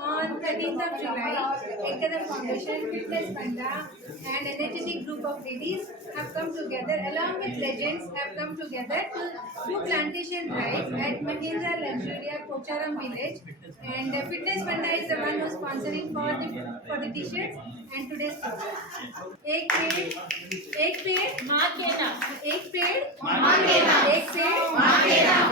On 13th of July, Ekadam Foundation, Fitness Panda, and energetic group of ladies have come together, along with legends, have come together to do plantation drive at Mahindra Luxuria Pocharam village. And Fitness Panda is the one who's sponsoring for the t-shirts and today's program. एक पेड़ माँ के नाम, एक पेड़ माँ के नाम, एक पेड़ माँ के नाम.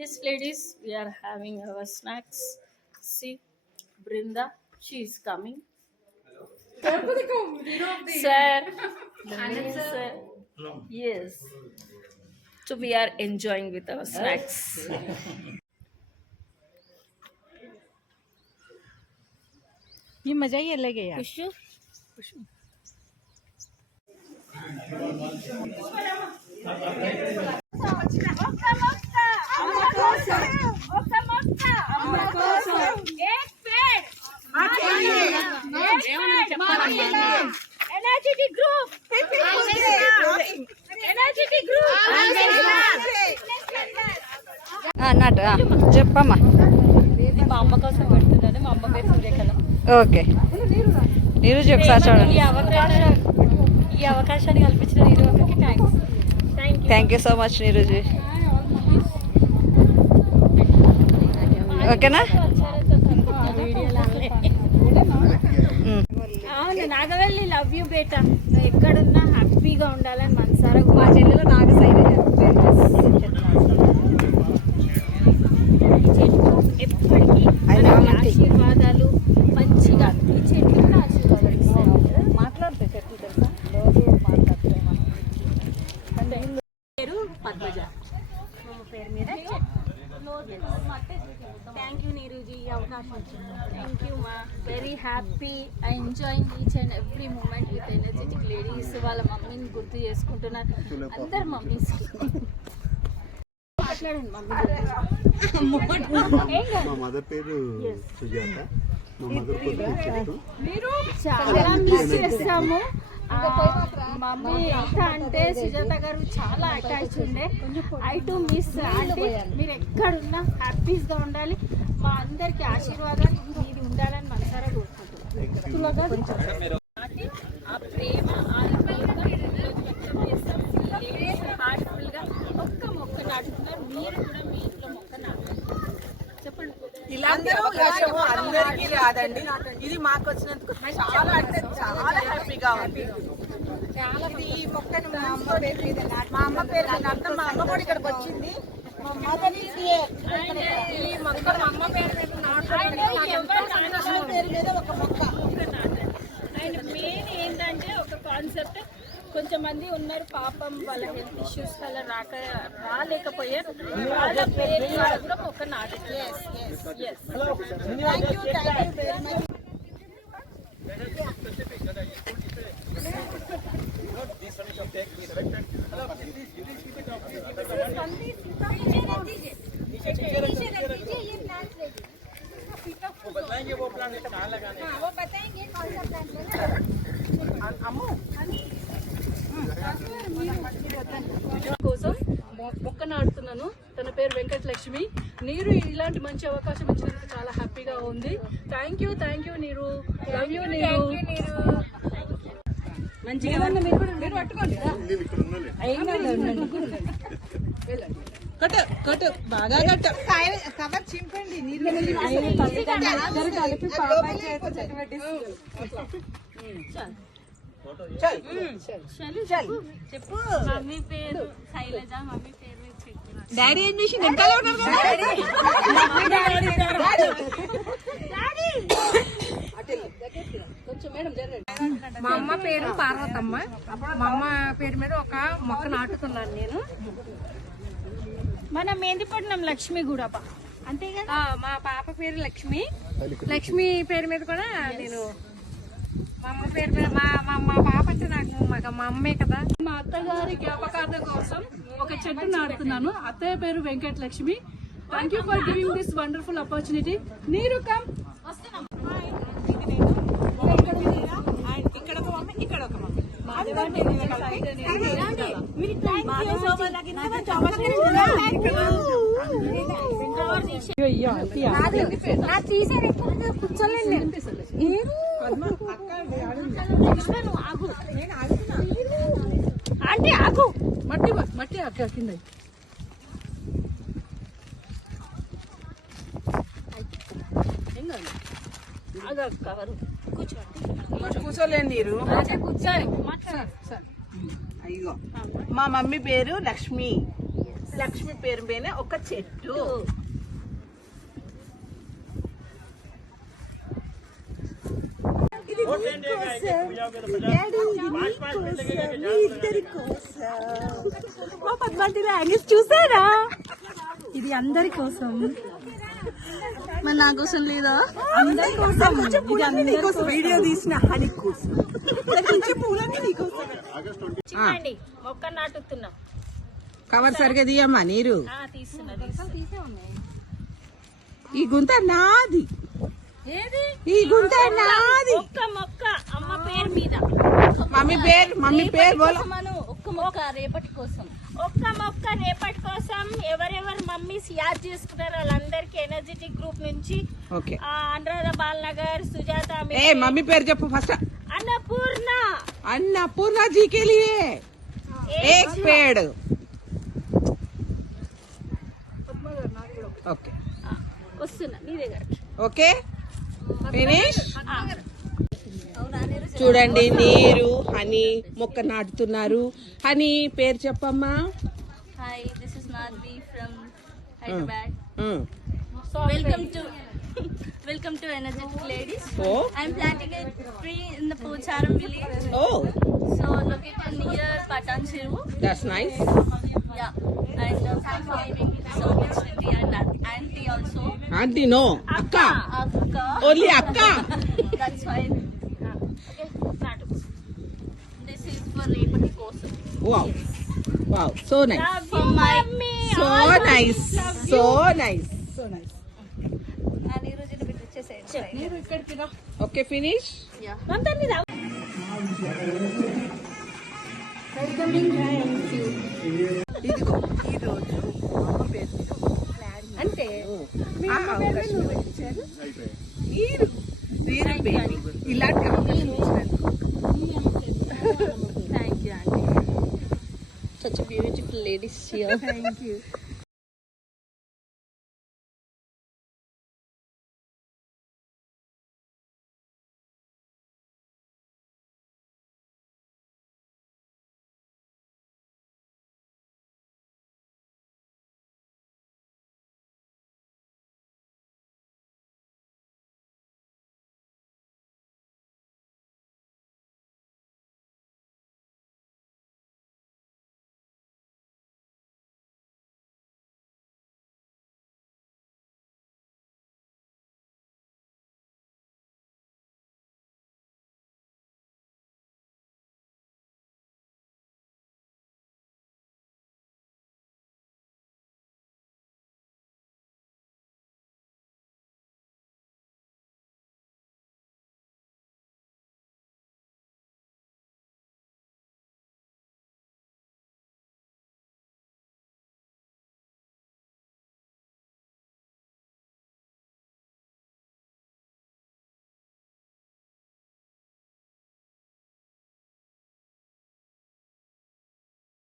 Yes, ladies, we are having our snacks. See, Brinda, she is coming. Sir, sir. Yes. So we are enjoying with our snacks. ये मजा ही अलग है यार. Pushu. Energetic group. అన్నట్టు చెప్పమ్మా. మా అమ్మ కోసం పెడుతున్నాను. మా అమ్మ పేరు సూర్యకళ. ఓకే, నీరుజీ ఒకసారి చూడండి. ఈ అవకాశాన్ని కల్పించిన నీరుకి thanks. Thank you so much నీరుజీ. ఓకేనా? అవును, నాగవల్లి లవ్ యూ బేటా. ఎక్కడున్నా హ్యాపీగా ఉండాలని మనసారా మా చెల్లెలు నాగ ఎప్పటికీ ఆశీర్వాదాలు మంచిగా ఈ చెట్లు కూడా ఆశీర్వాదాలు ఇస్తాయి. మాట్లాడితే చెట్లు తెలుసా, రోజు మాట్లాడితే పేరు పద్మజ. మా పేరు మీద థ్యాంక్ యూ నీరుజీ, ఈ అవకాశం ఇచ్చింది. థ్యాంక్ యూ మా. Very happy, I enjoying each and every moment with energetic ladies. వాళ్ళ మమ్మీని గుర్తు చేసుకుంటున్నారు. అందరు మమ్మీస్ మాట్లాడండి. మమ్మీ మా మదర్ పేరు సుజాత. మా మదర్ పేరు మీరు చాలా మిస్ చేస్తాము. మమ్మీ ఎంత అంటే సుజాత గారు చాలా అటాచ్ ఉండే. I to miss aunty. మీరు ఎక్కడున్నా హ్యాపీగా ఉండాలి. మా అందరికి ఆశీర్వాదాలు మీరు ఉండాలని మనసారా కోరుకుంటున్నాను. ఆ ప్రేమ హార్ట్ఫుల్గా ఒక్క మొక్క నాటుతున్నారు. మీరు కూడా మీ ఇంట్లో మొక్క నాటుతున్నారు. చెప్పండి. ఇలాంటి అవకాశం అందరికీ రాదండి. ఇది మాకు వచ్చినందుకు చాలా అంటే చాలా హ్యాపీగా ఉంది. ఇది ఈ మొక్కను మా అమ్మ పేరు మీద మా అమ్మ పేరు అర్థం. మా అమ్మ కూడా ఇక్కడికి వచ్చింది. మా మదర్ ఈ మొక్కలు మా అమ్మ పేరు మీద పేరు మీద ఒక మొక్క. అండ్ మెయిన్ ఏంటంటే ఒక కాన్సెప్ట్, కొంతమంది ఉన్నారు పాపం, వాళ్ళ హెల్త్ ఇష్యూస్ వల్ల రాలేకపోయారు. వాళ్ళ పేరు కూడా మొక్క నాటకం. Thank you very much. కోసం మొక్క నాడుతున్నాను. తన పేరు వెంకటలక్ష్మి. నీరు ఇలాంటి మంచి అవకాశం ఇచ్చినందుకు చాలా హ్యాపీగా ఉంది. థ్యాంక్ యూ నీరు. లవ్ యూ నీరు. మంచిగా మీరు పట్టుకోండి. కట్టు కట్టు బాగా కట్టు. కవర్ చింపండి. చెప్పు. మమ్మీ పేరు శైలజ. మమ్మీ పేరు డాడీ ఏం చేసి వెనకాల ఉన్నారు కదా. మా అమ్మ పేరు పార్వతమ్మ. మా అమ్మ పేరు మీద ఒక మొక్క నాటుతున్నాను నేను. మన మేందిపట్నం లక్ష్మి కూడా అంతే కదా. మా పాప పేరు లక్ష్మి. లక్ష్మి పేరు మీద కూడా నేను మా అమ్మ పేరు మీద మా పాప అంటే నాకు మా అమ్మే కదా. మా అత్తగారి జ్ఞాపకార్థం కోసం ఒక చెట్టు నాడుతున్నాను. అత్తయ్య పేరు Venkatalakshmi. Thank you for giving this wonderful opportunity. నీరు కమ్. ఇక్కడ ఒక మమ్మీ, ఇక్కడ ఒక మమ్మీ. మా ఆంటీ ఆగు. మట్టి మట్టి అక్క కింద కవరు కూర్చోలేండి మీరు. కూర్చోండి. అయ్యో మా మమ్మీ పేరు లక్ష్మి. లక్ష్మి పేరు మీద ఒక చెట్టు. చూసారా? ఇది అందరి కోసం, మరి నా కోసం లేదా? అందరి కోసం. ఇది అందరి కోసం. వీడియో తీసిన హని కోసం. చిన్నండి మొక్క నాటుతున్నాం. కవర్ సరిగా తీయమ్మా నీరు. తీస్తున్నా. ఈ గుంత నాది. ఏది ఈ గుంత నాది. ఒక్క మొక్క అమ్మ పేరు మీద. మమ్మీ పేరు బోలో. ఒక్క మొక్క రేపటి కోసం. ఒక్క మొక్క రేపటి కోసం. ఎవరెవరు మమ్మీస్ యాద్ చేసుకున్నారు వాళ్ళందరికీ ఎనర్జెటిక్ గ్రూప్ నుంచి ఓకే. అనురాధ బాలనగర్, సుజాత, మమ్మీ పేరు చెప్పు ఫస్ట్. अन्नपूर्णा. अन्नपूर्णा जी के लिए एक पेड़. ఓకే వస్తున్నా నీ దగ్గర. Okay finish. చూడండి నీరు హనీ మొక్క నాటుతున్నారు. హనీ పేరు చెప్పమ్మా. Hi, this is Madhavi from Hyderabad. Welcome to Energetic Ladies. Oh. I'm planting a tree in the Pocharam village. Oh, So located near Patan Cheru. that's nice. Yeah. And thanks for giving me this opportunity and auntie also. Auntie no, akka. Akka. Only akka. That's fine. Okay, Natu. This is for Repati Kosam. Wow, wow, so nice. For my mummy. So nice, so nice, so nice. Okay, finish. ఇదిగో ఈ రోజు అమ్మ పేరు మీద అంటే మీరు baby ఇలాంటి అవకాశం ఇచ్చినందుకు Thank you, auntie. Such a beautiful ladies here. Thank you.